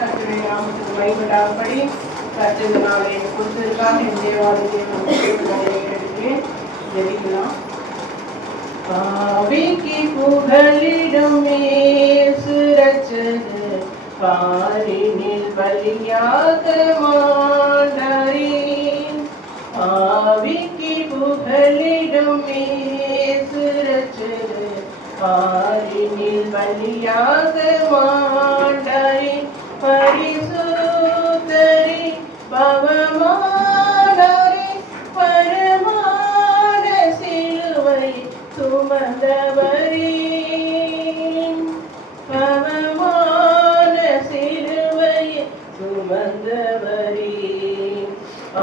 கர்த்தருடைய நாமத்துக்கு மகிமைப்படி கர்த்தர் நாளை எனக்கு கொடுத்ததுக்காக என் தேவாலயத்தை எடுக்கிறேன். ஜெபிக்கலாம். பாவிக்கு புகலிடுமே சுரச்சது பாரினில் பலியாக மாண்டரேன். பாவிக்கு புகலிடுமே சுரச்சது பாரினில் பலியாக மாண்டரேன். பரிசுத்தரே பவமானரே பரமான சிலுவை சுமந்தவரே. பவமான சிலுவை சுமந்தவரே.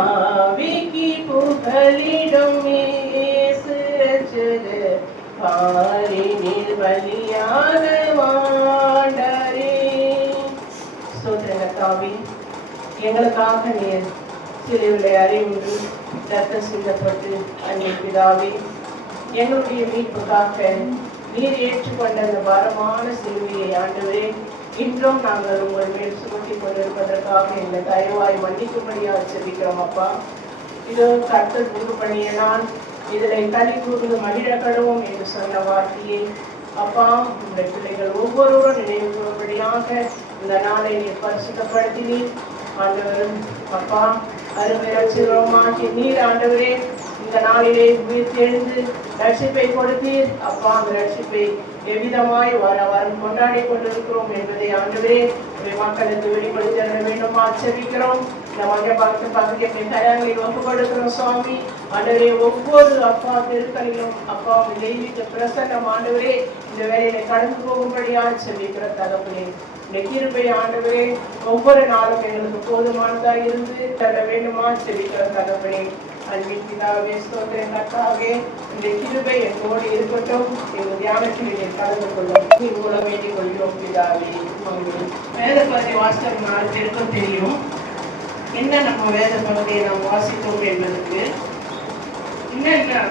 ஆவிக்கு புகலிடும் இயேசுரட்சகர் பாரினில் பலியாக மாண்டரே. சோதரத்தாவே, எங்களுக்காக நீர் சிலுவிலை அறிவுண்டு ரத்தம் சிந்தப்பட்டு அன்னை பிதாவே, எங்களுடைய மீட்புக்காக நீர் ஏற்றுக்கொண்ட அந்த பாரமான சிலுவையை ஆண்டவரே இன்றும் நாங்கள் உங்கள் மேல் சுமத்தி கொண்டிருப்பதற்காக எங்களை தயவாய் மன்னிக்கும்படியாக செபிக்கிறோம். அப்பா, இதோ கர்த்தர் உண்டு பண்ணிய நான் இதில் களி கூர்ந்து மகிழ கழுவோம் என்று சொன்ன வார்த்தையை அப்பா உங்களுடைய பிள்ளைகள் ஒவ்வொருவரும் நினைவு கூறும்படியாக இந்த நாளை நீர் பரிசுத்தப்படுத்தினீர். ஆண்டவரும் அப்பா அருமை ரட்சகருமாகிய நீர் ஆண்டவரே இந்த நாளிலே உயிர் தெழுந்து ரட்சிப்பை கொடுத்தீர். அப்பா அந்த ரட்சிப்பை எவ்விதமாய் வாரம் கொண்டாடி கொண்டிருக்கிறோம் என்பதை ஆண்டவரே மக்களுக்கு வெளிப்படுத்த வேண்டும் ஆச்சரிக்கிறோம். இந்த மகை பார்த்து பகுதியை தயாரில் ஒப்பு கொடுக்கிறோம். சுவாமி ஆண்டவரே, ஒவ்வொரு அப்பா தெருக்களிலும் அப்பா தெய்வீக பிரசன்னம் ஆண்டவரே இந்த வேலையில கடந்து போகும்படியா செல்லிக்கிற தகவலே இந்த கிருபை ஆண்டவரே ஒவ்வொரு நாளும் எங்களுக்கு போதுமானதாக இருந்து தர வேண்டுமா செல்லிக்கிற தகவலே. அன்பின் பிதாவே, ஸ்தோத்திரம் கர்த்தாவே, இந்த கிருபை எங்களோடு இருக்கட்டும். எங்கள் தியானத்தில் கலந்து கொள்ளும் உங்களை வேண்டிக் கொள்கிறோம் பிதாவே. வேத பகுதி வாசித்தம் 4 பேருக்கும் தெரியும். என்ன நம்ம வேத பகுதியை நாம் வாசித்தோம் என்பதற்கு என்னன்னா,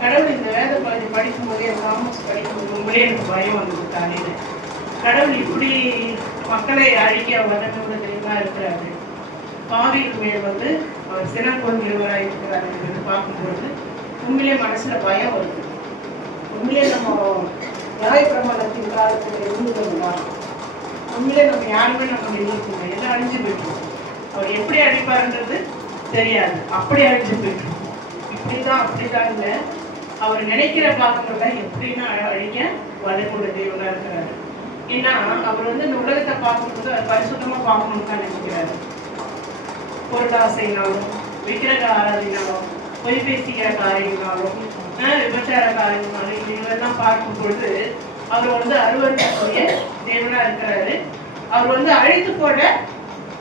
கடவுள் இந்த வேத பகுதி படிக்கும் போதே தாமஸ் படிக்கும்போது உங்களே எனக்கு பயம் வந்தது. காலையில கடவுள் இப்படி மக்களை அழிக்க வதனமா இருக்கிறாரு, பாவிக்கு மேல் அவர் சினம் கொள்கிறவராக இருக்கிறார் என்று பார்க்கும்பொழுது உண்மையிலே மனசுல பயம் வருது. உண்மையிலே நம்ம நியாயப்பிரமாணத்தின் காலத்தில் இருந்ததுன்னா உண்மையிலே நம்ம யாருமே நம்ம நினைக்கல, எல்லாம் அழிஞ்சு போயிட்டோம். அவர் எப்படி அழிப்பாருன்றது தெரியாது, அப்படி அழிஞ்சு போயிட்டோம். இப்படிதான் அப்படிதான் இல்லை, அவர் நினைக்கிற பாகங்கள்ல எப்படின்னா அழிக்க வளர்க்குள்ள தெய்வனா இருக்கிறாரு. ஏன்னா அவர் இந்த உலகத்தை பார்க்கும்போது அவர் பரிசுத்தமா பார்க்கணும்னு தான் நினைக்கிறாரு. பொருளாசைனாலும் விக்கிரக ஆராதனாலும் பொய் பேசிக்கிற காரியங்களாலும் விபச்சார காரியங்களாலும் இதெல்லாம் பார்க்கும் பொழுது அவர் அருவருக்கக்கூடிய தேவனா இருக்கிறாரு. அவர் அழித்து போட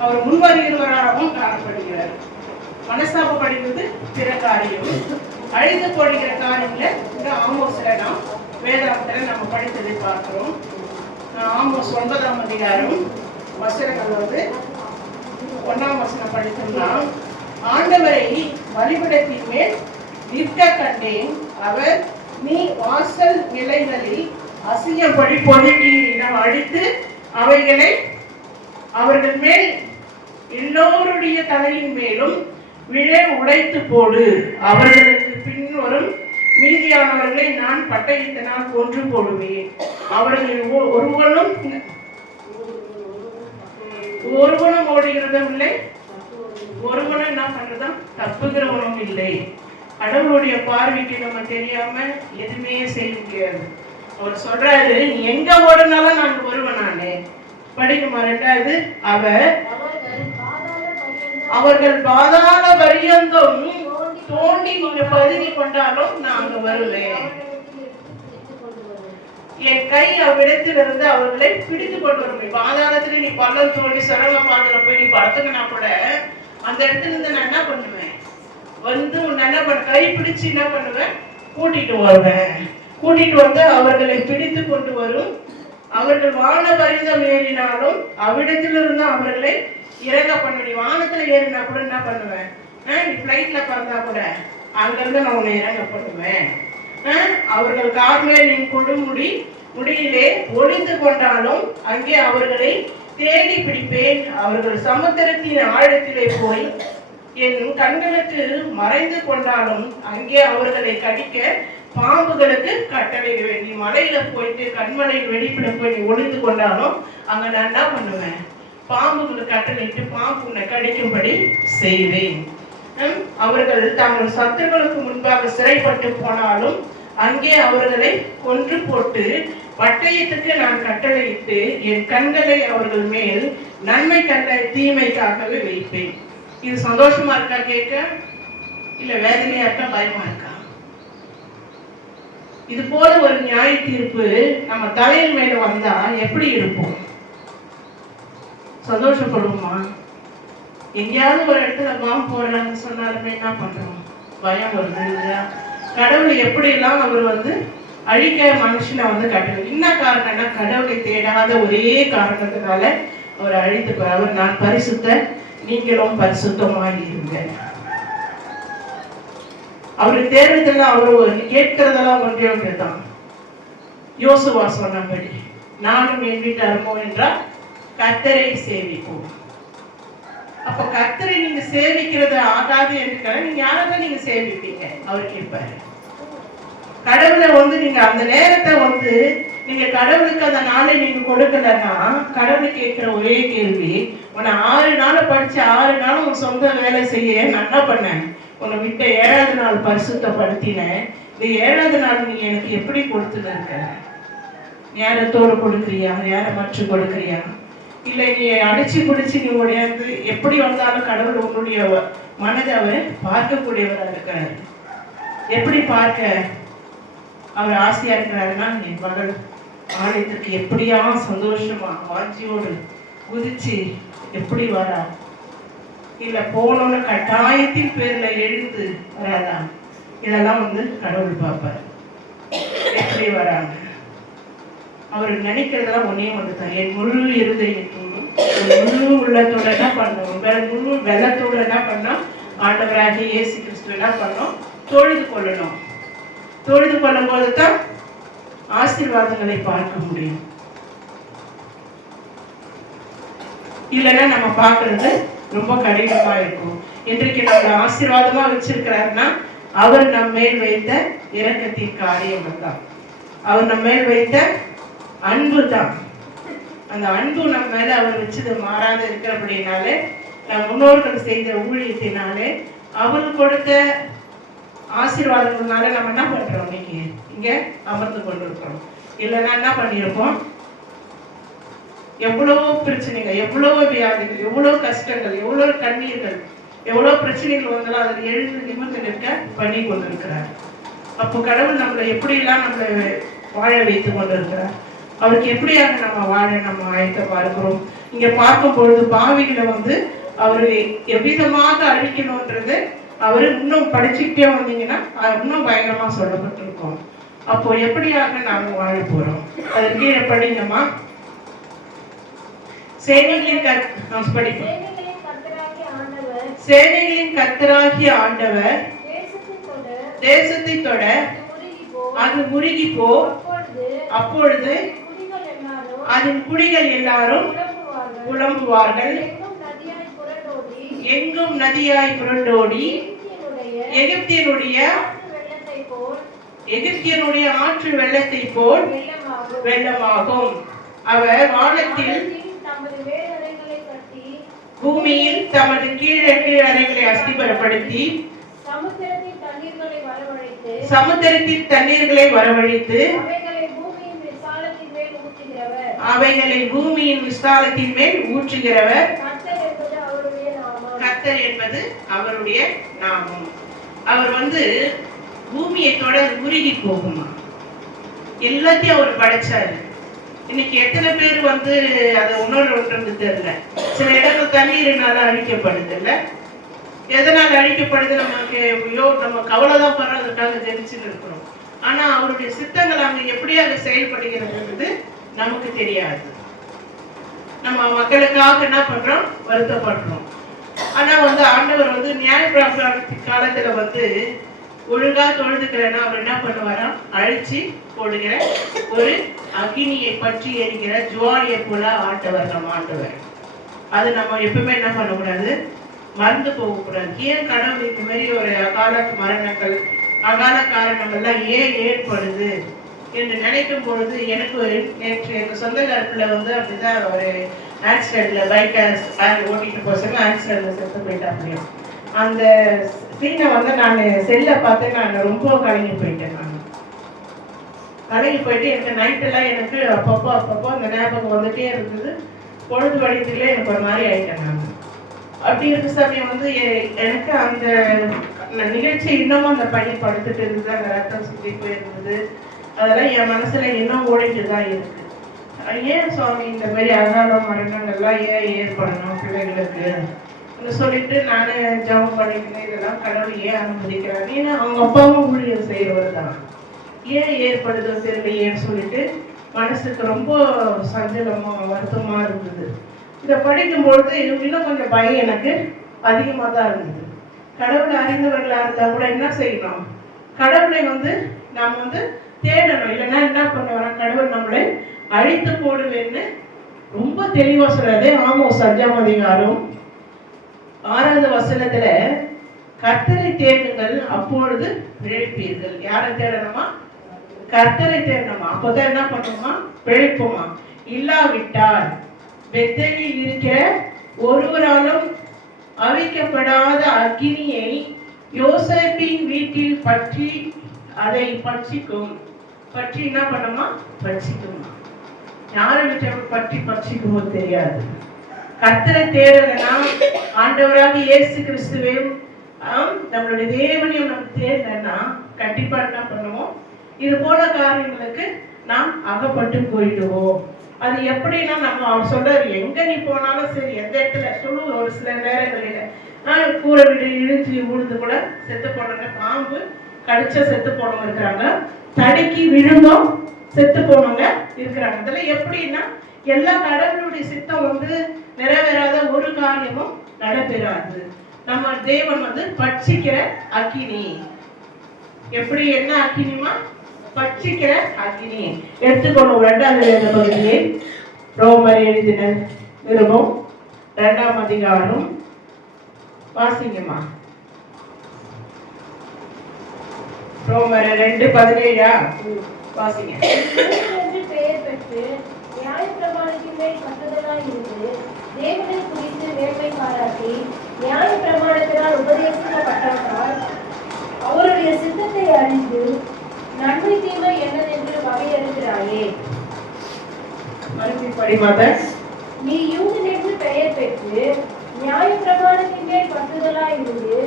அவர் முன்வருகிறவராகவும் காணப்படுகிறார். மனஸ்தாபப்படுகிறது பிற காரியம், அழித்து போடுகிற காரியங்கள இந்த ஆமோஸ்ல நாம் வேதாந்தத்துல நம்ம படித்ததை பார்க்கிறோம். ஆமோஸ் 9ஆம் அதிகாரம் வசனங்கள் 1ஆம் வசனம் படித்தோம்னா, ஆண்டவரை பலிபீடத்தின் மேல் நிற்க கண்டேன். அவர் நீ வாசல் நிலைகளில் அசியப்படி பொதுக்கி அழித்து அவைகளை அவர்கள் மேல் எல்லோருடைய தலையின் மேலும் விழ உடைத்து போடு. அவர்களுக்கு பின்வரும் மீதியானவர்களை நான் பட்டயத்தினால் கொன்று போடுவேன். அவர்களில் ஒருவனும் ஓடுகிறதும் இல்லை, ஒருவனும் என்ன பண்றதும் தப்புகிறவனும் இல்லை. கடவுளுடைய பார்வைக்கு நம்ம தெரியாம எதுவுமே செய்ய முடியாது. அவர் சொல்றாரு, நீ எங்க ஓடுனாலும் நான் வருவேன். நானே படிக்குமா 2வது, அவர்கள் பாதாள பரியந்தம் தோண்டி நீங்க பதுங்கி கொண்டாலும் நான் அங்க வருவேன். என் கை அவ்விடத்திலிருந்து அவர்களை பிடித்து கொண்டு வரும். பாதாளத்துல நீ பள்ளம் தோண்டி சரள பாத்திர போய் நீ படுத்துங்கன்னா கூட அந்த இடத்துல இருந்து நான் என்ன பண்ணுவேன், உன்னை என்ன பண்ண கை பிடிச்சு என்ன பண்ணுவேன், கூட்டிட்டு வருவேன். கூட்டிட்டு அவர்களை பிடித்து கொண்டு வரும். அவர்கள் வான பரிதம் ஏறினாலும் அவ்விடத்திலிருந்து அவர்களை இறங்க பண்ணுவேன். வானத்துல ஏறினா கூட என்ன பண்ணுவேன், நீ பிளைட்ல பறந்தா கூட அங்கிருந்து நான் உன்னை இறங்க பண்ணுவேன். அவர்கள் கார்மேலின் கொடுமுடி முடியிலே ஒளிந்து கொண்டாலும் அங்கே அவர்களை தேடி பிடிப்பேன். அவர்கள் சமுத்திரத்தின் ஆழத்திலே போய் என் கண்களுக்கு மறைந்து கொண்டாலும் அங்கே அவர்களை கடிக்க பாம்புகளுக்கு கட்டளையிடுவேன். நீ மலையில போயிட்டு கண்மலை வெடிப்புல போய் நீ ஒளிந்து கொண்டாலும் அங்க நான் என்ன பண்ணுவேன்? பாம்புகளுக்கு கட்டளையிட்டு பாம்பு உன்னை கடிக்கும்படி செய்வேன். அவர்கள் தங்கள் சத்துருக்களுக்கு முன்பாக சிறைப்பட்டு போனாலும் அங்கே அவர்களை கொன்று போட்டு பட்டயத்துக்கு நான் கட்டளையிட்டு என் கண்களை அவர்கள் மேல் நன்மை கண்ட தீமைக்காகவே வைப்பேன். இது சந்தோஷமா இருக்கா கேட்க? இல்ல வேதனையா இருக்கா? பயமா இருக்கா? இது போல ஒரு நியாய தீர்ப்பு நம்ம தலையின் மேல வந்தா எப்படி இருப்போம்? சந்தோஷப்படுவோமா? எங்கேயாவது ஒரு இடத்துல பாம்பு போடுறாங்கன்னு சொன்னாலுமே என்ன பண்றோம்? பயம் வருது இல்லையா? கடவுள் எப்படி எல்லாம் அவர் அழிக்க மனுஷனை கட்டளை. என்ன காரணம்னா கடவுளை தேடாத ஒரே காரணத்தினால அவர் அழித்து அவர் நான் பரிசுத்த நீங்களும் பரிசுத்தமாக இருங்க. அவரு தேர்தலாம் அவரு கேட்கிறதெல்லாம் ஒன்றே ஒன்றுதான். யோசுவா சொன்னபடி நானும் என் வீட்டாருமோ என்றால் கர்த்தரை சேவிப்போம். அப்ப கர்த்தரை நீங்க சேவிக்கிறது ஆகாது என்று நீங்க யாரதான் நீங்க சேவிப்பீங்க? அவர் கேட்பாரு. கடவுளை நீங்க அந்த நேரத்தை நீங்க கடவுளுக்கு அந்த நாளை நீங்க கொடுக்கலன்னா கடவுள் கேட்கிற ஒரே கேள்வி, உன்னை 6 நாள் படிச்சு 6 நாள் உன் சொந்த வேலை செய்ய நான் என்ன பண்ணேன்? உன்னை விட்ட 7வது நாள் பரிசுத்தப்படுத்தினேன். இந்த 7வது நாள் நீ எனக்கு எப்படி கொடுத்துட்டு இருக்க? நேரத்தோடு கொடுக்குறியா? நேரமற்று கொடுக்குறியா? இல்லை நீ அடிச்சு பிடிச்சு நீ உடையாந்து எப்படி வந்தாலும் கடவுள் உன்னுடைய மனதை அவர் பார்க்கக்கூடியவராக இருக்கிறார். எப்படி பார்க்க அவர் ஆசையா இருக்கிறாருன்னா என் மகள் ஆலயத்திற்கு எப்படியா சந்தோஷமா வாஞ்சியோடு குதிச்சு எப்படி வரா? இல்ல போனோன்னு கட்டாயத்தின் பேர்ல எழுந்து வராதா? இதெல்லாம் கடவுள் பார்ப்பார். எப்படி வராங்க? அவர் நினைக்கிறதெல்லாம் ஒன்னே ஒன்றுதான். என் முழு இருதயத்தோடும் முழு உள்ளத்தோட என்ன பண்ணணும்? முழு வெள்ளத்தோட என்ன பண்ணோம்? ஆண்டவராக இயேசு கிறிஸ்து என்ன பண்ணோம்? தொழுது கொள்ளணும். தொழுது கொள்ளும் போதுதான் ஆசீர்வாதங்களை பார்க்க முடியும். இல்லைன்னா நம்ம பார்க்கறது ரொம்ப கடினமா இருக்கும். இன்றைக்கு நம்ம ஆசீர்வாதமா வச்சிருக்கிறாருன்னா அவர் நம்ம மேல் வைத்த இரக்கத்தின் காரியம் தான். அவர் நம்ம மேல் வைத்த அன்பு தான். அந்த அன்பு நம்ம மேல அவர் வச்சது மாறாத இருக்கிறபடினாலே நம் முன்னோர்கள் செய்த ஊழியத்தினாலே அவர் கொடுத்த ஆசீர்வாதங்கள்னால நம்ம என்ன பண்றோம்? இன்னைக்கு இங்க அமர்ந்து கொண்டிருக்கிறோம். இல்லைன்னா என்ன பண்ணிருப்போம்? எவ்வளவு பிரச்சனைகள், எவ்வளவு வியாதிகள், எவ்வளவு கஷ்டங்கள், எவ்வளவு கண்ணீர்கள், எவ்வளவு பிரச்சனைகள் வந்தாலும் அதில் எழுந்து நிமிர்ந்து நிற்க பண்ணி கொண்டிருக்கிறார். அப்போ கடவுள் நம்மளை எப்படியெல்லாம் நம்மளை வாழ வைத்து கொண்டிருக்கிறார். அவருக்கு எப்படியாக நம்ம வாழ நம்ம ஆயத்த பார்க்கிறோம். இங்க பார்க்கும் பொழுது பாவிகளை அவரு எவ்விதமாக அழிக்கணும்ன்றது அவரு இன்னும் படிச்சுக்கிட்டே வந்தீங்கன்னா இன்னும் பயங்கரமா சொல்லப்பட்டிருக்கோம். அப்போ எப்படியாக நாங்க வாழ போறோம்? அது கீழே படிங்கம்மா. சேனைகளின் கர்த்தராகிய ஆண்டவர் தேசத்தை தொட அது முருகி போ. அப்பொழுது அதன் குடிகள் எல்லாரும் புலம்புவார்கள். எங்கும் நதியாய் புரண்டோடி எகிப்தியனுடைய ஆற்று வெள்ளத்தை போல் வெள்ளமாகும். அவர் வானத்தில் பூமியில் தமது கீழே அறைகளை அஸ்திபரப்படுத்தி சமுத்திரத்தின் தண்ணீர்களை வரவழைத்து அவைகளை பூமியின் விசாலத்தின் மேல் ஊற்றுகிறவர் கர்த்தர் என்பது அவருடைய நாமம். அவர் பூமியை தொடர்ந்து உருகி போகுமா? எல்லாத்தையும் அவர் படைச்சாரு. இன்னைக்கு எத்தனை பேர் அதை ஒன்று தெரியல. சில இடங்கள் தண்ணீரினால அழிக்கப்படுது இல்ல? எதனால் அழிக்கப்படுது? நமக்கு நம்ம கவலைதான் படுறதுக்காக தெரிச்சுன்னு இருக்கிறோம். ஆனா அவருடைய சித்தங்கள் அங்க எப்படி அது செயல்படுகிறது நமக்கு தெரியாது. நம்ம மக்களுக்காக என்ன பண்றோம்? வருத்தப்படுறோம். ஆனா ஆண்டவர் நியாயப்பிரமாண காலத்துல ஒழுங்கா தொழுதுக்கிறேன்னா அவர் என்ன பண்ணுவாராம்? அழிச்சு போடுகிற ஒரு அக்னியை பற்றி எரிகிற ஜுவாலியை போல ஆண்டவர். அது நம்ம எப்பவுமே என்ன பண்ணக்கூடாது, மறந்து போகக்கூடாது. ஏன் கடவுள் இந்த மாதிரி ஒரு அகால மரணங்கள், அகால காரணங்கள்லாம் ஏன் ஏற்படுது என்று நினைக்கும் பொழுது எனக்கு நேற்று எங்கள் சொந்தக்காரத்துல அப்படிதான் ஒரு ஆக்சிடென்ட்ல பைக்கை ஓட்டிட்டு போக ஆக்சிடென்ட்ல செத்து போயிட்டாங்க. அந்த சீனை நான் செல்ல பார்த்து நான் ரொம்ப கலங்கி போயிட்டேன். கலங்கி போயிட்டு எனக்கு நைட்டெல்லாம் எனக்கு அப்பப்போ அந்த ஞாபகம் வந்துட்டே இருந்தது. பொழுது வடித்துலேயே எனக்கு ஒரு மாதிரி ஆயிட்டேன் நான். அப்படி இருக்க சமயம் எனக்கு அந்த நிகழ்ச்சி இன்னமும் அந்த பையன் படுத்துட்டு இருந்தது, அந்த ரத்தம் சுற்றி போயிருந்தது. அதெல்லாம் என் மனசுல இன்னும் ஓடிட்டு தான் இருக்கு. ஏன் சுவாமி இந்த மாதிரி அகால மரணங்கள்லாம் ஏன் ஏற்படணும் பிள்ளைகளுக்கு சொல்லிட்டு நான் ஜபம் பண்ணிக்கிறேன். இதெல்லாம் கடவுள் ஏன் அனுமதிக்கிறாங்க? ஏன்னா அவங்க அப்பாவும் ஊழியர் செய்யறவர் தான். ஏன் ஏற்படுதோ தெரியலையேன்னு சொல்லிட்டு மனசுக்கு ரொம்ப சஞ்சலமா வருத்தமா இருந்தது. இதை படிக்கும்பொழுது இன்னும் கொஞ்சம் பயம் எனக்கு அதிகமாக தான் இருந்தது. கடவுளை அறிந்தவர்களா இருந்தா கூட என்ன செய்யணும், கடவுளை நாம் தேடணும். இல்லைன்னா என்ன பண்ணுவாங்க, கடவுள் நம்மளை அழித்து போடுவேன்னு ரொம்ப தெளிவா சொல்றது. ஆமோஸ் 5ஆம் அதிகாரம் 6வது வசனத்துல கர்த்தரை தேடுங்கள் அப்பொழுது பிழைப்பீர்கள். யாரை தேடணுமா? கர்த்தரை தேடணுமா. அப்போதான் என்ன பண்ணுமா, பிழைப்புமா. இல்லாவிட்டால் பெத்தேலில் இருக்கிற ஒருவராலும் அவிக்கப்படாத அக்கினியை யோசேப்பின் வீட்டில் பற்றி அதை பட்சிக்கும். பற்றி என்ன பண்ணுமா, பட்சிக்குமா. யாரை பற்றி பட்சிக்குமோ தெரியாது. கர்த்தரை தேடலைன்னா, ஆண்டவராக இயேசு கிறிஸ்துவையும் நம்மளுடைய தேவனையும் நம்ம தேடலைன்னா கண்டிப்பா என்ன பண்ணுவோம், இது போல காரியங்களுக்கு நாம் அகப்பட்டு போயிடுவோம். அது எப்படின்னா, நம்ம அவர் சொல்றாரு, எங்க நீ போனாலும் சரி, எந்த இடத்துல சொல்லுவோம். ஒரு சில நேரங்களில கூரை வீடு இழுச்சி விழுந்து கூட செத்து போனவங்க, பாம்பு கடிச்ச செத்து போனவங்க இருக்கிறாங்க, தடுக்கி விழுந்தோம் செத்து போனவங்க இருக்கிறாங்க. இதெல்லாம் எப்படின்னா, எல்லா கடவுளுடைய சித்தம் நிறைவேறாத ஒரு காரியமும் நடைபெறாது. நம்ம தேவன் பட்சிக்கிற அக்கினி. எப்படி, என்ன அக்கினிமா? பட்சிக்கிற அக்கினி. எடுத்துக்கொள்ளும் 2வது பகுதியை ரோமர் எழுதின நிருபம் 2ஆம் அதிகாரம் வாசிங்கம்மா. ரோமர் 2:17 வாசிங்க. பெயர் பெற்று நியாயப்பிரமாணத்தின் மேல் பற்றுதலாய் இருந்து தேவனை குறித்து வேட்பை பாராட்டி நியாயப்பிரமாணத்தினால் உபதேசிக்கப்பட்டவர்களால் அவருடைய சித்தத்தை அறிந்து நன்மை தீமை என்னதென்று வகையறுக்கிறாயே. நீ யூதனென்று பெயர் பெற்று நியாயப்பிரமாணத்தின் மேல் பற்றுதலாய் இருந்து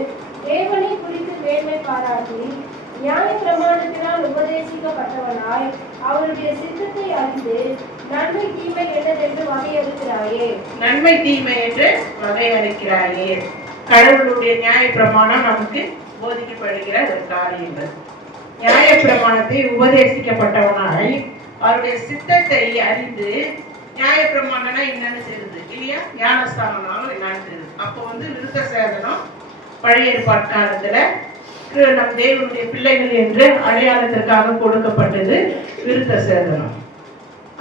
தேவனை குறித்து வேட்பை பாராட்டி நியாயப்பிரமாணத்தினால் உபதேசிக்கப்பட்டவனாய் அவருடைய சித்தத்தை அறிந்து நன்மை தீமை என்னதென்று வகையறுக்கிறாயே. நன்மை தீமை என்று வகையறுக்கிறாயே. கடவுளுடைய நியாயப்பிரமாணம் நமக்கு போதிக்கப்படுகிற ஒரு காரியங்கள். நியாயப்பிரமாணத்தை உபதேசிக்கப்பட்டவனாய் அவருடைய சித்தத்தை அறிந்து, நியாயப்பிரமாணம்னா என்னன்னு தெரியுது இல்லையா, ஞானஸ்தானம் என்னன்னு தெரியுது. அப்போ விருத்த சேதனம் பழைய ஏற்பாட்டு காலத்துல நம் தேவனுடைய பிள்ளைகள் என்று அடையாளத்திற்காக கொடுக்கப்பட்டது விருத்த சேதனம்.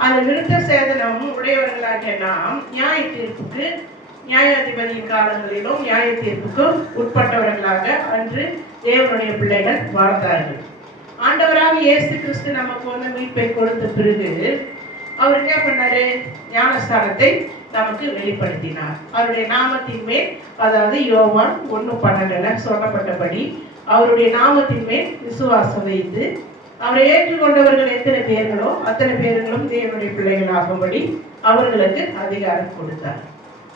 அந்த விருத்த சேதனம் உடையவர்களாகிய நாம் நியாய தீர்ப்புக்கு, நியாயாதிபதியின் காலங்களிலும் நியாய தீர்ப்புக்கு உட்பட்டவர்களாக அன்று தேவனுடைய பிள்ளைகள் வாழ்ந்தார்கள். ஆண்டவராக இயேசு கிறிஸ்து நமக்கு மீட்பை கொடுத்த பிறகு அவர் என்ன பண்ணாரு, ஞானஸ்தானத்தை நமக்கு வெளிப்படுத்தினார். அவருடைய நாமத்தின் மேல், அதாவது யோவான் 1:12 சொல்லப்பட்டபடி அவருடைய நாமத்தின் மேல் விசுவாசம் வைத்து அவரை ஏற்றுக்கொண்டவர்கள் எத்தனை பேர்களோ அத்தனை பேர்களும் தேவனுடைய பிள்ளைகளாகும்படி அவர்களுக்கு அதிகாரம் கொடுத்தார்.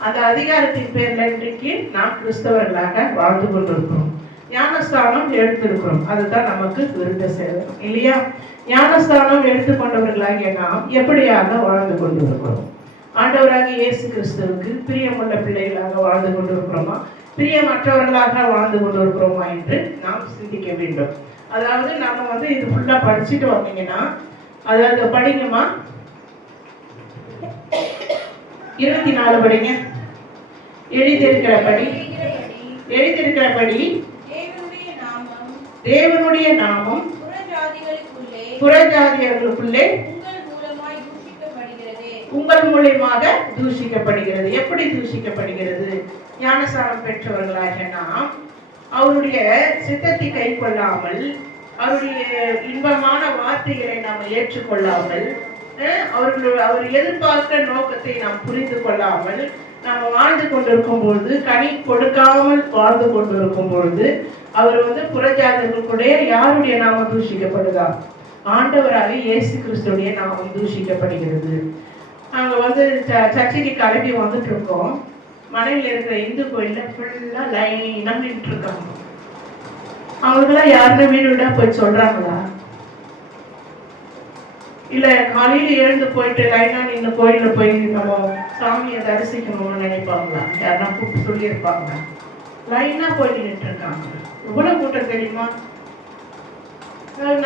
அந்த அதிகாரத்தின் பேர்ல இன்றைக்கு நாம் கிறிஸ்தவர்களாக வாழ்ந்து கொண்டிருக்கிறோம். ஞானஸ்தானம் எடுத்திருக்கிறோம். அதுதான் நமக்கு விருத்த சேதனம் இல்லையா. ஞானஸ்தானம் எடுத்துக்கொண்டவர்களாகிய நாம் எப்படியாக வாழ்ந்து கொண்டிருக்கிறோம்? ஆண்டவராக இயேசு கிறிஸ்துவுக்கு பிரியமுள்ள பிள்ளைகளாக வாழ்ந்து கொண்டிருக்கிறோமா, பிரியமற்றவர்களாக வாழ்ந்து கொண்டிருக்கிறோமா என்று நாம் சிந்திக்க வேண்டும். அதாவது நம்ம இது ஃபுல்லா படிச்சுட்டு வந்தீங்கன்னா, அதாவது படிங்கம்மா 24 படிங்க. எழுதியிருக்கிறபடி தேவனுடைய நாமம் புறஜாதியர்களுக்குள்ளே உங்கள் மூலியமாக தூஷிக்கப்படுகிறது. எப்படி தூஷிக்கப்படுகிறது? ஞானஸ்நானம் பெற்றவர்களாக நாம் அவருடைய சித்தத்தை கை கொள்ளாமல், அவருடைய இன்பமான வார்த்தைகளை நாம் ஏற்றுக்கொள்ளாமல், அவர் எதிர்பார்க்கிற நோக்கத்தை நாம் புரிந்து கொள்ளாமல் நாம் வாழ்ந்து கொண்டிருக்கும் பொழுது, கனி கொடுக்காமல் வாழ்ந்து கொண்டிருக்கும் பொழுது, அவர் புறஜாதிகளுடைய யாருடைய நாமம் தூஷிக்கப்படுதா? ஆண்டவராக இயேசு கிறிஸ்துடைய நாமம் தூஷிக்கப்படுகிறது. நாங்க சர்ச்சைக்கு கிளம்பி வந்துட்டு இருக்கோம். மனைவில இருக்கிற இந்து கோயில்ல ஃபுல்லா லைனா நின்று இருக்காங்க. அவங்களுக்கெல்லாம் யாருன்னா வீடு வீடா போய் சொல்றாங்களா? இல்ல காலையில எழுந்து போயிட்டு லைனா நின்று கோயில்ல போய் நம்ம சாமியை தரிசிக்கணும்னு நினைப்பாங்களா? யாருன்னா கூப்பிட்டு சொல்லியிருப்பாங்க. லைனா போய் நின்றுட்டு இருக்காங்க. எவ்வளவு கூட்டம் தெரியுமா?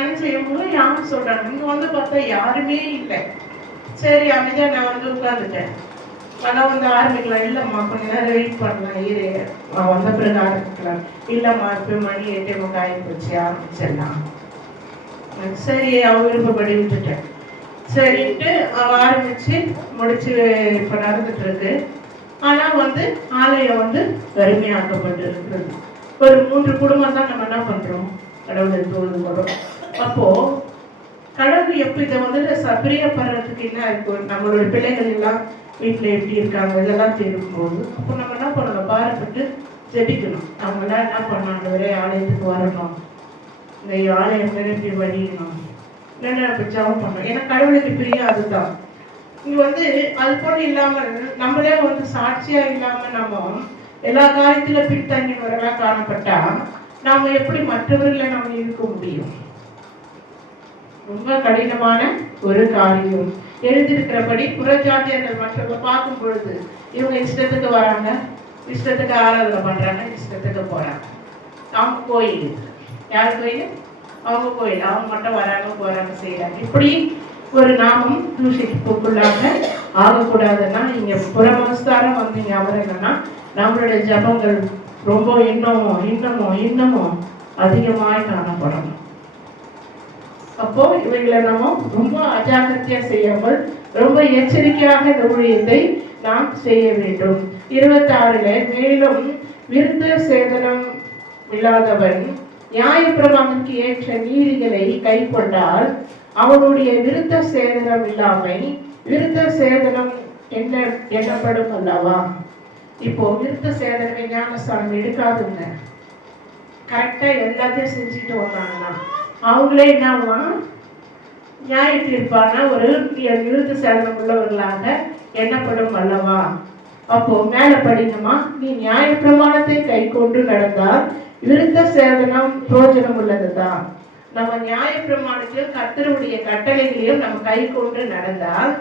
நினைச்ச இவங்க யாரும் சொல்றாங்க. இங்க பார்த்தா யாருமே இல்லை. சரி அமைதியா நான் உட்கார்ந்துட்டேன். ஆனா ஆரம்பிக்கலாம். இல்லம்மா கொஞ்ச நேரம் வெயிட் பண்ணலாம், ஈரே வந்த பிறகு ஆரம்பிக்கலாம். இல்லம்மா இப்ப மணி 8:30 ஆயிப்போச்சு, ஆரம்பிச்சிடலாம். சரி அவ விருப்பப்படி விட்டுட்டேன். சரின்ட்டு அவ ஆரம்பிச்சு முடிச்சு இப்ப நடந்துட்டு இருக்கு. ஆனா ஆலயம் வறுமையாக்கப்பட்டு இருக்கிறது. ஒரு 3 குடும்பம் தான் நம்ம என்ன பண்றோம்? கடவுளை தொழுது கொள்றோம். அப்போ கடவுள் எப்ப இதை பிரியப்படுறதுக்கு என்ன இருக்கு? நம்மளுடைய பிள்ளைகள் எல்லாம் வீட்டுல எப்படி இருக்காங்க இதெல்லாம் தெரியும் போது அப்போ நம்ம என்ன பண்ணணும்? பாரப்பட்டு ஜெபிக்கணும். அவங்க எல்லாம் என்ன பண்ணாண்டவரே ஆலயத்துக்கு வரணும், இந்த ஆலயம் நிரப்பி வழியணும், நினைப்பு ஜபம் பண்ணணும். ஏன்னா கடவுளுக்கு பிரியம் அதுதான். இங்க அது போல இல்லாமல் நம்மளே சாட்சியா இல்லாம நம்ம எல்லா காரியத்துல பின்தங்கினவர்களா காணப்பட்டா நாம எப்படி மற்றவர்களை நம்ம இருக்க முடியும்? ரொம்ப கடினமான ஒரு காரியம். எழுதியிருக்கிறபடி புறஜாதியர்கள் மற்றவங்க பார்க்கும் பொழுது இவங்க இஷ்டத்துக்கு வராங்க, இஷ்டத்துக்கு ஆராதனை பண்றாங்க, இஷ்டத்துக்கு போறாங்க. அவங்க கோயில், யார் கோயில்? அவங்க கோயில். அவங்க மட்டும் வராங்க போறாங்க செய்யறாங்க. இப்படி ஒரு நாமம் தூஷிப்புக்குள்ளாக ஆகக்கூடாதுன்னா இங்க புறமஸ்தாரம் இங்க அவர் என்னன்னா நம்மளுடைய ஜபங்கள் ரொம்ப இன்னமும் அதிகமாய் காணப்படணும். அப்போ இவைகளை நம்ம ரொம்ப அஜாக்கிரதையா செய்யாமல் ரொம்ப எச்சரிக்கையாக இந்த ஊழியத்தை நாம் செய்ய வேண்டும். 26 மேலும் விருத்த சேதனம் இல்லாதவன் நியாயப்பிரமாணத்திற்கு ஏற்ற நீதிகளை கை கொண்டால் அவனுடைய விருத்த சேதனம் இல்லாமை விருத்த சேதனம் என்னப்படும் அல்லவா? இப்போ விருத்த சேதனமே ஞானஸ்தானம் எடுக்காதுங்க. கரெக்டா எல்லாத்தையும் செஞ்சுட்டு வந்தாங்கன்னா அவங்களே என்னவா நியாய தீர்ப்பான ஒரு விருத்த சேதனம் உள்ளவர்களாக எண்ணப்படும் அல்லவா? அப்போ மேல படிக்கணுமா? நீ நியாய பிரமாணத்தை கை கொண்டு நடந்தால் விருத்த சேதனம் பிரயோஜனம் உள்ளதுதான். நம்ம நியாய பிரமாணத்தையும் கர்த்தருடைய கட்டளைகளையும் நம்ம கை கொண்டு நடந்தால்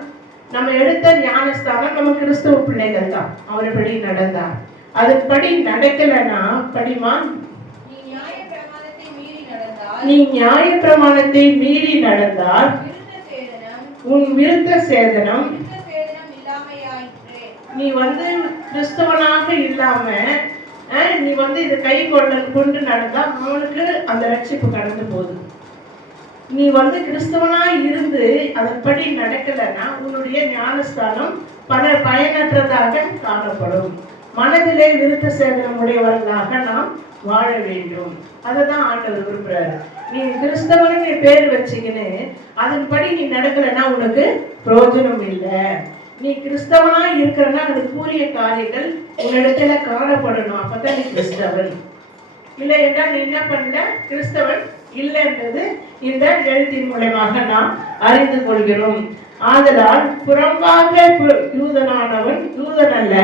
நம்ம எடுத்த ஞானஸ்தானம் நம்ம கிறிஸ்துவ பிள்ளைகள் தான். அவர்படி நடந்தார். அதன்படி நடக்கலன்னா படிமா, நீ நியாய பிரமாணத்தை மீறி நடந்தால் உன் விருத்த சேதனம் நீ கிறிஸ்தவனாக இல்லாம நீ இது கை கொண்டு நடந்தா அவனுக்கு அந்த ரட்சிப்பு கடந்து போகுது. நீ கிறிஸ்தவனா இருந்து அதன்படி நடக்கலன்னா உன்னுடைய ஞானஸ்தானம் பல பயனற்றதாக காணப்படும். மனதிலே விருத்த சேதனம் உடையவர்களாக நாம் வாழ வேண்டும். அததான் ஆண்டவர் விரும்புறாரு. நீ கிறிஸ்தவன் பேர் வச்சுக்கின்னு அதன்படி நீ நடக்கலன்னா உனக்கு பிரயோஜனம் இல்லை. நீ கிறிஸ்தவனா இருக்கிறன்னா அதுக்கு கூறிய காரியங்கள் உன்னிடத்துல காணப்படணும். அப்பதான் நீ கிறிஸ்தவன். இல்லை என்றால் நீ என்ன பண்ணல, கிறிஸ்தவன் இல்லைன்றது இந்த எழுத்தின் மூலமாக நாம் அறிந்து கொள்கிறோம். ஆதலால் புறம்பாக யூதனானவன் யூதன் அல்ல,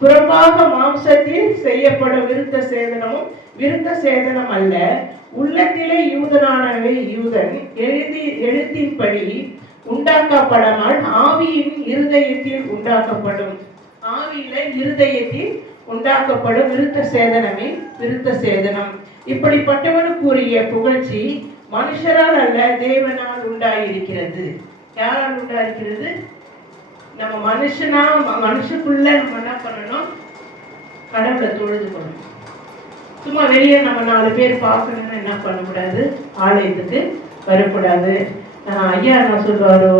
புறம்பாக மாம்சத்தில் செய்யப்படும் விருத்த சேதனமும் விருத்த சேதனம் அல்ல, உள்ளத்திலே யூதனானவை யூதன் எழுத்தின்படி உண்டாக்கப்படாமல் ஆவியின் இருதயத்தில் உண்டாக்கப்படும். ஆவியில இருதயத்தில் உண்டாக்கப்படும் விருத்த சேதனமே விருத்த சேதனம். இப்படிப்பட்டவனுக்குரிய புகழ்ச்சி மனுஷரால் அல்ல தேவனால் உண்டாயிருக்கிறது. யாரால் உண்டாயிருக்கிறது? நம்ம மனுஷக்குள்ள நம்ம என்ன பண்ணணும்? கடவுளை தொழுது கொள்ளணும். சும்மா வெளியே நம்ம 4 பேர் பார்க்கணும்னு என்ன பண்ணக்கூடாது? ஆலயத்துக்கு வரக்கூடாது. ஐயா நான் சொல்லுவாரோ,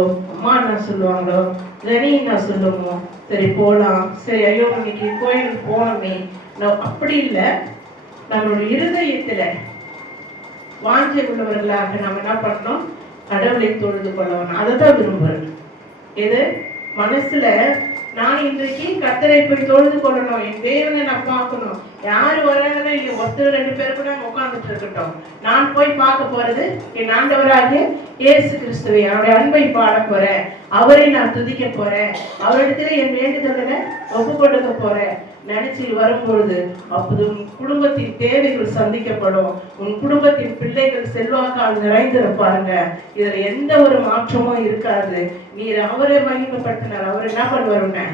அம்மா என்ன சொல்லுவாங்களோ, ஜெனி என்ன சொல்லுவோம், சரி போலாம், சரி ஐயோ இன்னைக்கு கோயிலுக்கு போனோமே. அப்படி இல்லை, நம்மளுடைய இருதயத்துல வாஞ்சை உள்ளவர்களாக நம்ம என்ன பண்ணணும், கடவுளை தொழுது கொள்ளணும். அதை தான் விரும்புறேன். எது மனசுல நான் இன்றைக்கு கர்த்தரை போய் தொழுது கொள்ளணும், என் தேவனை நான் பார்க்கணும். யாரு வராங்களோ இல்லையோ, ஒருத்தர் 2 பேர் கூட உட்கார்ந்துட்டு இருக்கட்டும், நான் போய் பார்க்க போறது என் ஆண்டவராகிய இயேசு கிறிஸ்துவை, அவருடைய அன்பை பாட போறேன், அவரை நான் துதிக்க போறேன், அவரிடத்துல என் வேண்டுதலை ஒப்பு கொடுக்க போறேன் நினைச்சு வரும்பொழுது, அப்போது உன் குடும்பத்தின் தேவைகள் சந்திக்கப்படும். உன் குடும்பத்தின் பிள்ளைகள் செல்வாக்கால் நிறைந்திருப்பாருங்க. இதுல எந்த ஒரு மாற்றமும் இருக்காது. நீர் அவரை மகிமைப்படுத்தினார், அவர் என்ன பண்ணுவாருங்க,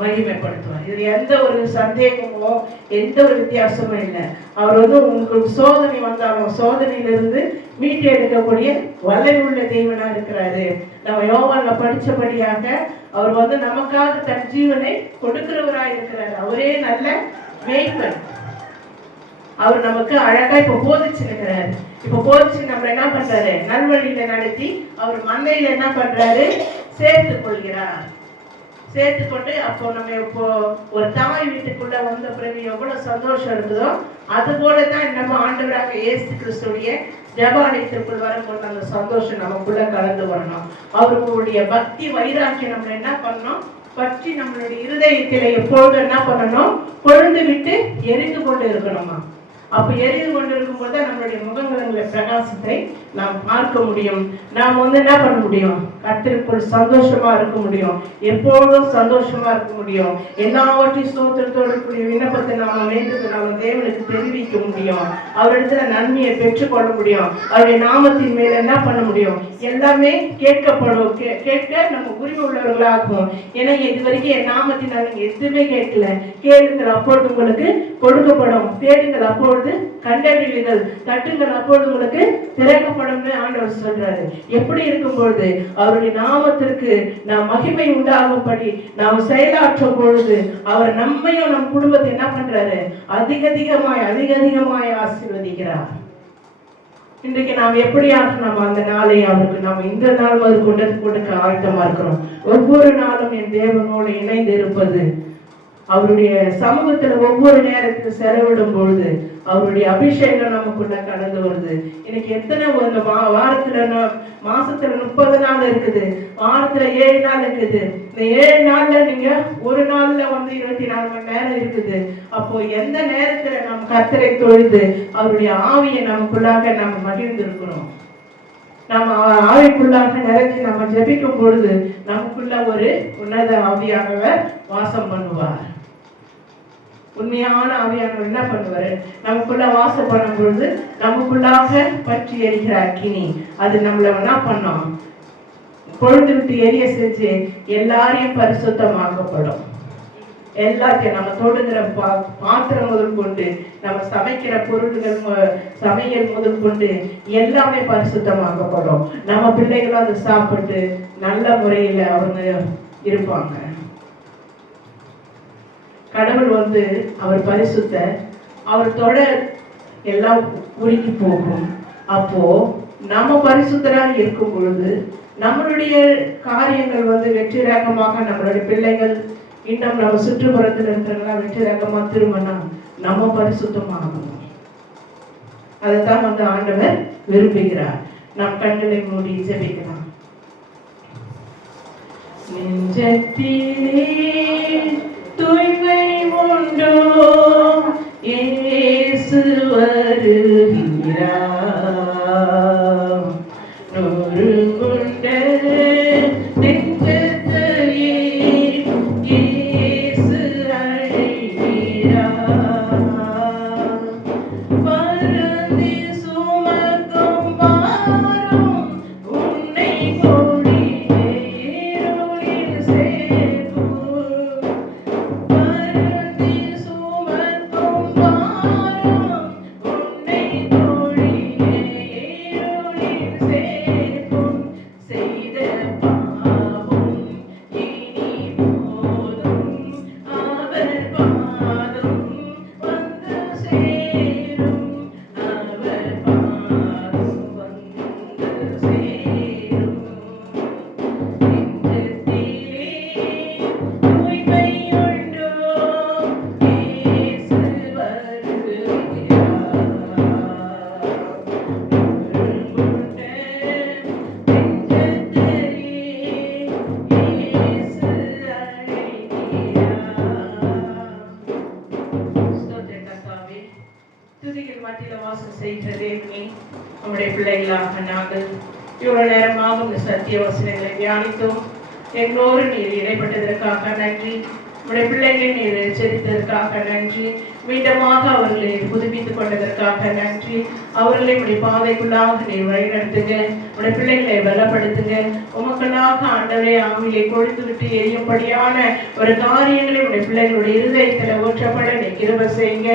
மகிமைப்படுத்துவார். இது எந்த ஒரு சந்தேகமோ எந்த ஒரு வித்தியாசமும் இல்லை. அவர் உங்களுக்கு சோதனை வந்தாலும் சோதனையிலிருந்து மீட்டு எடுக்கக்கூடிய வல்லமையுள்ள தேவனா இருக்கிறாரு. நம்ம யோவான்ல படிச்சபடியாக அவர் நமக்காக தன் ஜீவனை கொடுக்கிறவராய் இருக்கிறார். அவரே நல்ல மேய்ப்பன். அவர் நமக்கு அழகா இப்ப போதிச்சு இருக்கிறாரு. இப்ப போதிச்சு நம்ம என்ன பண்றாரு, நல்வழியில நடத்தி அவர் மந்தையில என்ன பண்றாரு, சேர்த்து கொள்கிறார். சேர்த்துக்கொண்டு அப்போ நம்ம இப்போ ஒரு தாய் வீட்டுக்குள்ள வந்த பிறகு எவ்வளவு சந்தோஷம் இருக்குதோ, அது போலதான் நம்ம ஆண்டவராக இயேசு கிறிஸ்துடைய ஜெபாலயத்திற்குள் வரும்போது அந்த சந்தோஷம் நமக்குள்ள கலந்து வரணும். அவர்களுடைய பக்தி வைராக்கியம் நம்ம என்ன பண்ணணும், பற்றி நம்மளுடைய இருதயத்தில எப்பொழுதும் என்ன பண்ணணும், கொழுந்து விட்டு எரிந்து கொண்டு இருக்கணுமா. அப்ப எரிந்து கொண்டு இருக்கும் போது நம்மளுடைய முகங்களுடைய பிரகாசத்தை நாம் பார்க்க முடியும். நாம் என்ன பண்ண முடியும், கர்த்தருக்குள் சந்தோஷமா இருக்க முடியும், எப்பொழுதும் சந்தோஷமா இருக்க முடியும். எல்லாவற்றையும் ஸ்தோத்திரத்தோடு கூடிய விண்ணப்பத்தை நாம வேண்டுதல் நாம தேவனுக்கு தெரிவிக்க முடியும். அவரிடத்துல நன்மையை பெற்றுக்கொள்ள முடியும். அவருடைய நாமத்தின் மேல என்ன பண்ண முடியும், எல்லாமே கேட்கப்படும். கேட்க நம்ம உரிமை உள்ளவர்களாகும். ஏன்னா இது வரைக்கும் என் நாமத்தினால் நீங்க எதுவுமே கேட்கல, கேளுங்கள் அப்பொழுது உங்களுக்கு கொடுக்கப்படும், தேடுங்கள் அப்பொழுது கண்டறிவீர்கள், தட்டுங்கள் அப்பொழுது உங்களுக்கு திறக்கப்படும் ஆண்டவர் சொல்றாரு. எப்படி இருக்கும்பொழுது அவருடைய நாமத்திற்கு நாம் மகிமை உண்டாகும்படி நாம் செயலாற்றும் பொழுது அவர் நம்மையும் நம் குடும்பத்தை என்ன பண்றாரு, அதிகமாய் ஆசீர்வதிக்கிறார். இன்றைக்கு நாம் எப்படியாக நம்ம அந்த நாளை அவருக்கு நாம் இந்த நாள் முதல் கொடுக்க ஆயத்தமா இருக்கிறோம். ஒவ்வொரு நாளும் என் தேவனோடு இணைந்து இருப்பது, அவருடைய சமூகத்துல ஒவ்வொரு நேரத்துக்கு செலவிடும் பொழுது அவருடைய அபிஷேகம் நமக்குள்ள கடந்து வருது. இன்னைக்கு எத்தனை வாரத்துல மாசத்துல 30 நாள் இருக்குது, வாரத்துல 7 நாள் இருக்குது. இந்த 7 நாள்ல நீங்க ஒரு நாள்ல 24 மணி நேரம் இருக்குது. அப்போ எந்த நேரத்துல நம்ம கர்த்தரை தொழுது அவருடைய ஆவியை நமக்குள்ளாக நம்ம மகிழ்ந்து இருக்கிறோம். நம்ம ஆவிக்குள்ளாக நிறைஞ்சு நம்ம ஜெபிக்கும் பொழுது நமக்குள்ள ஒரு உன்னத ஆவியானவர் வாசம் பண்ணுவார். உண்மையான ஆவியானவர் என்ன பண்ணுவாரு, நமக்குள்ள வாசம் பண்ணும் பொழுது நமக்குள்ளாக பற்றி எரிகிற அக்கினி அது நம்மள என்ன பண்ணோம், பொழுது விட்டு எரிய செஞ்சு எல்லாரையும் பரிசுத்தமாக்கப்படும். எல்லாத்தையும் நம்ம தொடுகிற பாத்திரம் முதல் கொண்டு நம்ம சமைக்கிற பொருள்கள் சமையல் முதல் கொண்டு எல்லாமே பரிசுத்தமாக்கப்படும். நம்ம பிள்ளைகளும் அதை சாப்பிட்டு நல்ல முறையில அவங்க இருப்பாங்க. கடவுள் அவர் பரிசுத்த, அவர் தொட எல்லாம் உருகி போகும். அப்போ நம்ம பரிசுத்தராக இருக்கும் பொழுது நம்மளுடைய காரியங்கள் வெற்றிரகமாக, நம்மளுடைய பிள்ளைகள் இன்னும் நம்ம சுற்றுப்புறத்தில் இருக்கிறவங்க வெற்றிரகமா திரும்பினா நம்ம பரிசுத்தமாகணும். அதைத்தான் ஆண்டவர் விரும்புகிறார். நம் கண்களை மூடி ஜெபிக்கலாம். நெஞ்சத்திலே தூய்மை உண்டோ, இயேசு வருகிறார். நொறுங்குண்ட நெஞ்சத்தையே இயேசு அழைக்கிறார். வருந்தி சுமக்கும் பாரம் உன்னை கொடி இருளில் சேர்க்கும். செய்கிற தேவனே, நம்முடைய பிள்ளைகளாக நாங்கள் இவ்வளவு நேரமாக இந்த சத்திய வசனங்களை தியானித்தோம். எங்களோடு நீர் இடைப்பட்டதற்காக நன்றி. நம்முடைய பிள்ளைகளை நீர் எச்சரித்ததற்காக நன்றி. மீண்டுமாக அவர்களை புதுப்பித்துக் கொண்டதற்காக நன்றி. அவர்களை உடைய பாதைக்குள்ளாக நீர் வழிநடத்துங்க. உடைய பிள்ளைகளை பலப்படுத்துங்க. உமக்களாக ஆண்டவரை ஆவியை கொழுத்து விட்டு எரியும்படியான ஒரு காரியங்களை உடைய பிள்ளைகளுடைய இருதயத்துல ஊற்றப்பட நீ கிருபை செய்யுங்க.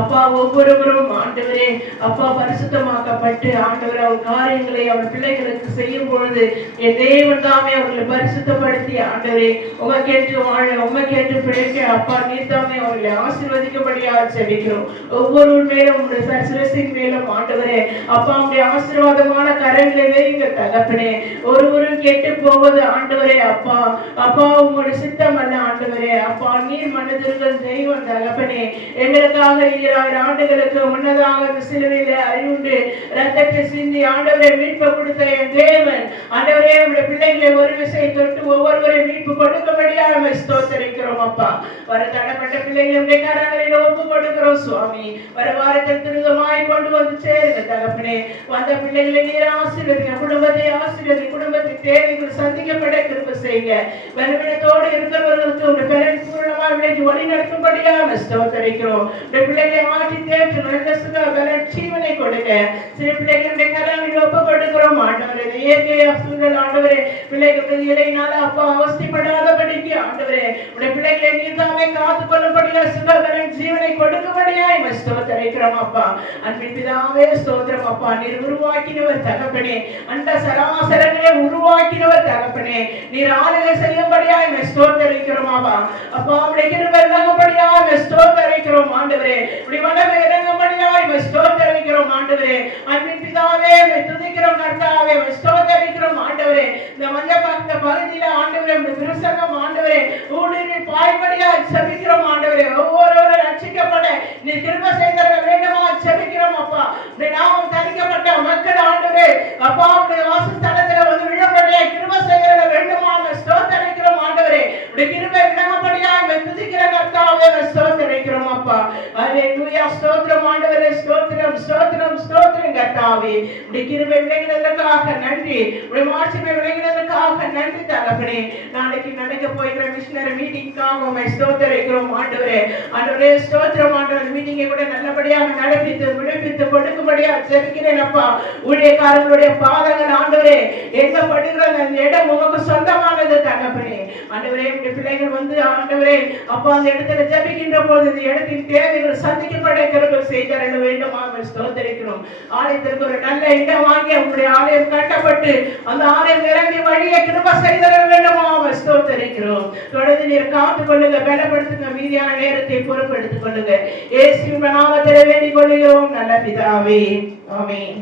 அப்பா, ஒவ்வொருவரும் ஆண்டவரே அப்பா பரிசுத்தமாக்கப்பட்டு ஆண்டவர் அவர் காரியங்களை அவர் பிள்ளைகளுக்கு செய்யும் பொழுது என் தேவன் தாமே அவர்களை பரிசுத்தப்படுத்தி ஆண்டவரே உமக்கேற்று வாழ உமக்கேற்று பிழைக்க அப்பா நீர் தாமே அவர்களை ஆசீர்வதிக்கப்படியாக செபிக்கிறோம். ஒவ்வொரு மேலும் உங்களுடைய சிரசின் மேலும் ஆண்டவரே அப்பா உங்களுடைய ஆசீர்வாதமான கரங்களை வைங்க தகப்பனே. ஒருவரும் கெட்டு போவது ஆண்டவரே அப்பா அப்பா உங்களுடைய சித்தம் அல்ல ஆண்டவரே. அப்பா நீர் மனதிற்கள் தெய்வம் தகப்பனே. எங்களுக்காக 2000 ஆண்டுகளுக்கு முன்னதாக இந்த சிலுவையில அறிவுண்டு ரத்தத்தை சிந்தி ஆண்டவரை மீட்பு கொடுத்த என் தேவன் ஆண்டவரே உங்களுடைய பிள்ளைகளை ஒரு விசை தொட்டு ஒவ்வொருவரை மீட்பு கொடுக்கும்படியாக நம்ம ஸ்தோத்திரிக்கிறோம். அப்பா வர தடப்பட்ட பிள்ளைகளுடைய கரங்களில் ஒப்பு கொடுக்கிறோம் சுவாமி. வர வாரத்தில் திருதமாய் கொண்டு வந்து சேருங்க தகப்பனே. வந்த பிள்ளைகளை நீர் ஆசீர்வதிங்க. குடும்பத்தை ஆசீர்வதி. குடும்பத்தின் தேவைகள் சந்திக்கப்பட கிருபை செய்யுங்க. பலவீனத்தோடு இருக்கிறவர்களுக்கு உங்களுடைய பெயரின் பூரணமாக விலைக்கு வழி நடக்கும்படியாக ஸ்தோத்திரிக்கிறோம். உடைய பிள்ளைகளை ஆட்டி தேற்று நல்ல சுக பல ஜீவனை கொடுங்க. சிறு பிள்ளைகளுடைய கரங்களில் ஒப்பு கொடுக்கிறோம் ஆண்டவரே. இயற்கை சூழல் ஆண்டவரே பிள்ளைகளுக்கு இலையினால அப்பா அவஸ்தைப்படாதபடிக்கு ஆண்டவரே உடைய பிள்ளைகளை நீர் தாமே காத்துக் கொள்ளும்படியாக சுக பல ஜீவனை கொடுக்கும்படியாய் ஸ்தோத்திரிக்கிறோம் அப்பா. அன்பின் பிதாவே ஸ்தோத்திரம் அப்பா. நீர் உருவாக்கினவர் தகப்பனே. அந்த சராசரங்களை உருவாக்கினவர் தகப்பனே. நீர் ஆளுகை செய்யும்படியாய் ஸ்தோத்திரிக்கிறோம் அப்பா. அப்பா உடைய கிருபை இறங்கும்படியாய் ஸ்தோத்திரிக்கிறோம் ஆண்டவரே. உடைய வல்லமை இறங்கும்படியாய் ஸ்தோத்திரிக்கிறோம் ஆண்டவரே. அன்பின் பிதாவே துதிக்கிறோம் கர்த்தாவே ஸ்தோத்திரிக்கிறோம் ஆண்டவரே. இந்த மஞ்சப்பாக்க பகுதியில ஆண்டவரே உடைய பிரசங்கம் ஆண்டவரே ஊழியரில் பாய்படியாய் செபிக்கிறோம் ஆண்டவரே. ஒவ்வொருவரும் ரட்சிக்கப்பட நீ கிருபை செய்த வேண்டுமா செபிக்கிறோம் அப்பா. உடைய நாமம் தரிக்கப்பட்ட மக்கள் ஆண்டவரே அப்பா உடைய வாசஸ்தலத்துல வந்து விழும்படியா கிருபை செய்ய வேண்டுமா ஸ்தோத்திரிக்கிறோம் ஆண்டவரே. உடைய கிருபை விளங்கப்படியா துதிக்கிற கர்த்தாவே ஸ்தோத்திரிக்கிறோம் அப்பா. அல்லேலூயா ஸ்தோத்திரம் ஆண்டவரே. ஸ்தோத்திரம் ஸ்தோத்திரம் ஸ்தோத்திரம் கர்த்தாவே. உடைய கிருபை விளங்கினதற்காக நன்றி. உடைய மாட்சிமை விளங்கினதற்காக நன்றி தகப்பனே. நாளைக்கு நடக்க போகிற மிஷனரி மீட்டிங்காக ஸ்தோத்திரிக்கிறோம் ஆண்டவரே. ஆண்டவரே ஸ்தோத்திரம் ஆண்டவரே. மீட்டிங்கை கூட நல்லபடியாக நடப்பித்து விடுவித்து கொடுக்கும்படியாக ஜெபிக்கிறேன் அப்பா. ஊழியக்காரர்களுடைய பாதங்கள் ஆண்டவரே எங்க படுகிறது அந்த இடம் உமக்கு சொந்தமானது தகப்பனே. ஆண்டவரே உடைய பிள்ளைகள் வந்து ஆண்டவரே அப்பா அந்த இடத்துல ஜெபிக்கின்ற போது இந்த இடத்தின் தேவைகள் சந்திக்கப்பட கிருபை செய்தர வேண்டுமா ஸ்தோத்திரிக்கிறோம். ஆலயத்திற்கு ஒரு நல்ல இடம் வாங்கி உங்களுடைய ஆலயம் கட்டப்பட்டு அந்த ஆலயம் நிரம்பி வழியை கிருபை செய்தர வேண்டுமா ஸ்தோத்திரிக்கிறோம். தொடர்ந்து நீர் காத்துக் கொள்ளுங்க, பலப்படுத்துங்க, மீதியான நேரத்தை பொறுப்பெடுத்துக் கொள்ளுங்க. இயேசுவின் நாமத்திலே வேண்டிக் கொள்கிறோம் நல்ல பிதாவே. ஆமென்.